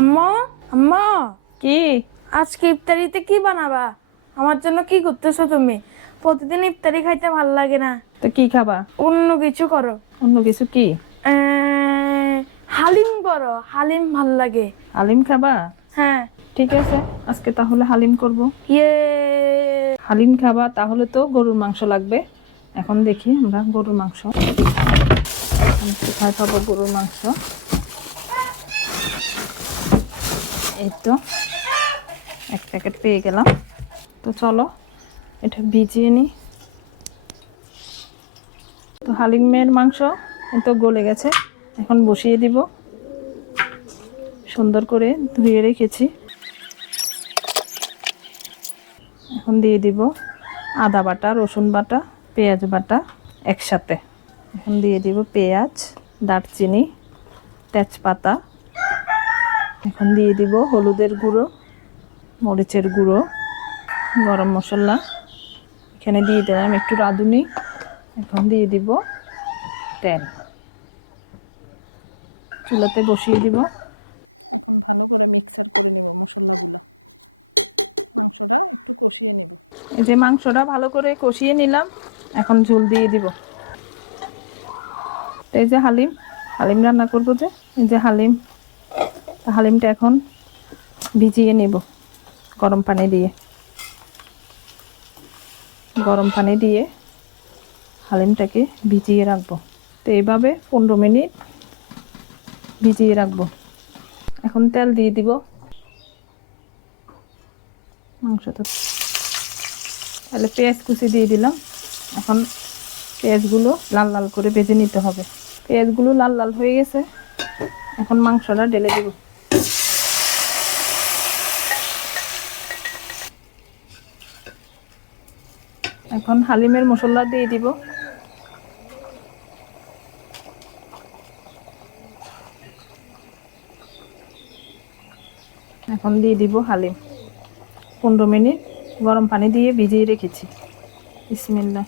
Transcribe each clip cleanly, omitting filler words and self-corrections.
আম্মা, আম্মা, কি? আজকে ইফতারিতে কি বানাবা? আমার জন্য কি করতেছো তুমি? প্রতিদিন ইফতারি খাইতে ভাল লাগে না। তো কি খাবা? অন্য কিছু করো। অন্য কিছু কি? হালিম করো, হালিম ভাল লাগে। হালিম খাবা? হ্যাঁ। ঠিক আছে, আজকে তাহলে হালিম করব। ইয়ে। হালিম খাবা তাহলে তো গরুর মাংস লাগবে। এখন দেখি আমরা গরুর মাংস কোথায় পাবো। গরুর মাংস এই তো এক প্যাকেট পেয়ে গেলাম। তো চলো এটা ভিজিয়ে নিই। তো হালিমের মাংস তো গলে গেছে, এখন বসিয়ে দিব। সুন্দর করে ধুয়ে রেখেছি। এখন দিয়ে দিব আদা বাটা, রসুন বাটা, পেঁয়াজ বাটা একসাথে। এখন দিয়ে দিব পেঁয়াজ, দারচিনি, তেজপাতা। এখন দিয়ে দিব হলুদের গুঁড়ো, মরিচের গুঁড়ো, গরম মশলা। এখানে দিয়ে দিলাম একটু রাঁধুনি। এখন দিয়ে দিব তেল। চুলাতে বসিয়ে দিব। এই যে মাংসটা ভালো করে কষিয়ে নিলাম, এখন ঝোল দিয়ে দিব। এই যে হালিম, হালিম রান্না করবো যে, এই যে হালিম। হালিমটা এখন ভিজিয়ে নেব গরম পানি দিয়ে। গরম পানি দিয়ে হালিমটাকে ভিজিয়ে রাখবো। তো এইভাবে 15 মিনিট ভিজিয়ে রাখবো। এখন তেল দিয়ে দিব। মাংসটা তাহলে পেঁয়াজ কুচি দিয়ে দিলাম। এখন পেঁয়াজগুলো লাল লাল করে ভেজে নিতে হবে। পেঁয়াজগুলো লাল লাল হয়ে গেছে, এখন মাংসটা ঢেলে দিব। এখন হালিমের মশলা দিয়ে দিব। এখন দিয়ে দিব হালিম। 15 মিনিট গরম পানি দিয়ে ভিজিয়ে রেখেছি। বিসমিল্লাহ।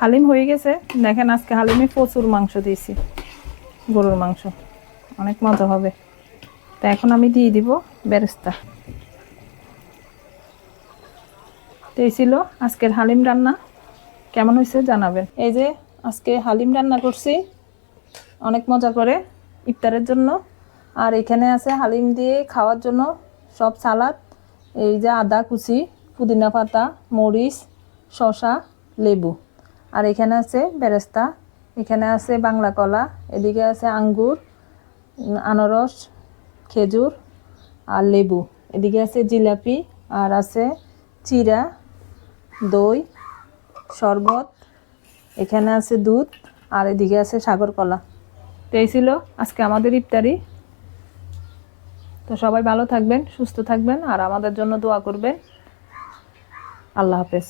হালিম হয়ে গেছে। দেখেন আজকে হালিমে প্রচুর মাংস দিয়েছি, গরুর মাংস, অনেক মজা হবে। তো এখন আমি দিয়ে দিব বেরেস্তা। তো এই ছিল আজকের হালিম রান্না। কেমন হয়েছে জানাবেন। এই যে আজকে হালিম রান্না করছি অনেক মজা করে ইফতারের জন্য। আর এখানে আছে হালিম দিয়ে খাওয়ার জন্য সব সালাদ। এই যে আদা কুচি, পুদিনা পাতা, মরিচ, শসা, লেবু। আর এখানে আছে বেরেস্তা, এখানে আছে বাংলা কলা, এদিকে আছে আঙ্গুর, আনারস, খেজুর আর লেবু। এদিকে আছে জিলাপি, আর আছে চিড়া, দই, শরবত, এখানে আছে দুধ, আর এদিকে আছে সাগর কলা। তো এই ছিল আজকে আমাদের ইফতারি। তো সবাই ভালো থাকবেন, সুস্থ থাকবেন, আর আমাদের জন্য দোয়া করবেন। আল্লাহ হাফেজ।